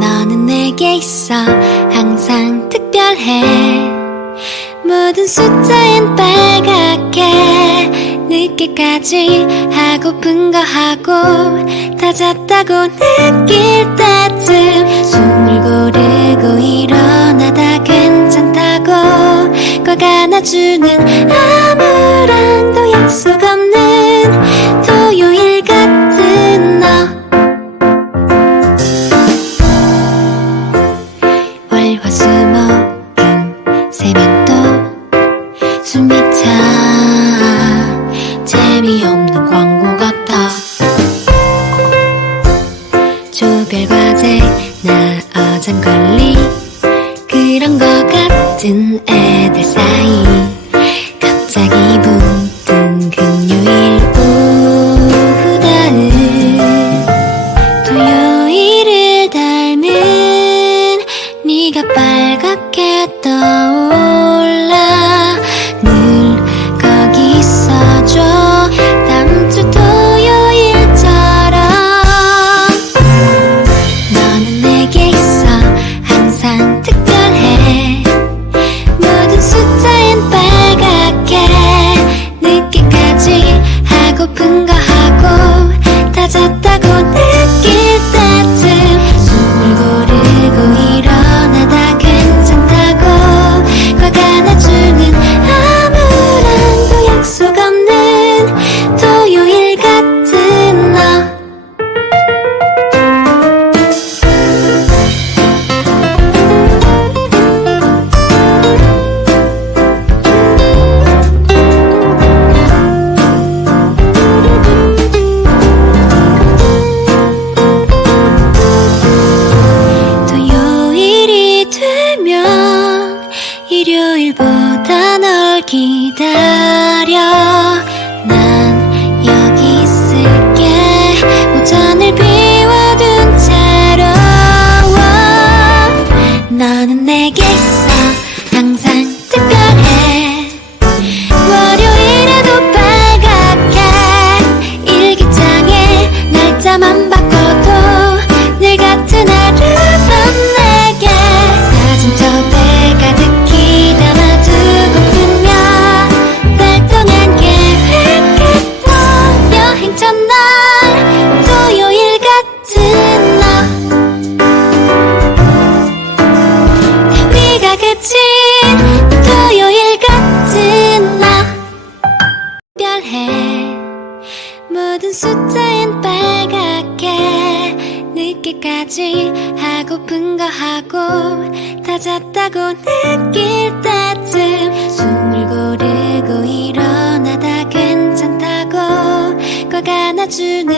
너는 내게 있어 항상 특별해. 모든 숫자엔 빨갛게 늦게까지 하고픈 거 하고 다 잤다고 느낄 때쯤 숨을 고르고 일어나다 괜찮다고 꼭 안아주는 아무랑도 약속 없는 토요일 같은 너. 월화수목금 새벽도 숨이 차 재미없는 광고 같아. 조별과제 나 어장관리 그런 거 같은 애들 사이 갑자기 붙은 금요일 오후다은 토요일을 닮은 네가 빨갛게 떠올라. 늘 거기 있어줘 다음 주 토요일처럼. 너는 내게 있어 항상 특별해. 모든 숫자엔 빨갛게 늦게까지 하고픈 거 하고 다 잤다고 느낄 때쯤 숨을 고르고 일어나다 괜찮다고 꽉 안아주는 아무랑도 약속 없는 토요일 같은 너. 토요일이 되면 일요일보다 널 기다려. 난 여기 있을게 오전을 비워둔 채로. 너는 내게 있어 항상 특별해. 월요일에도 빨갛게 일기장에 날짜만 바꿔도 늘 같은 하루던 내게 사진 첩에 가득히 담아두고픈며 날 떠난 계획했던 여행 첫날 토요일 같은 너. 네가 그친 토요일 같은 너. 특별해. 모든 숫자엔 빨갛게 늦게까지 하고픈 거 하고 다 잤다고 느낄 때쯤 숨을 고르고 일어나다 괜찮다고 꼭 안아주는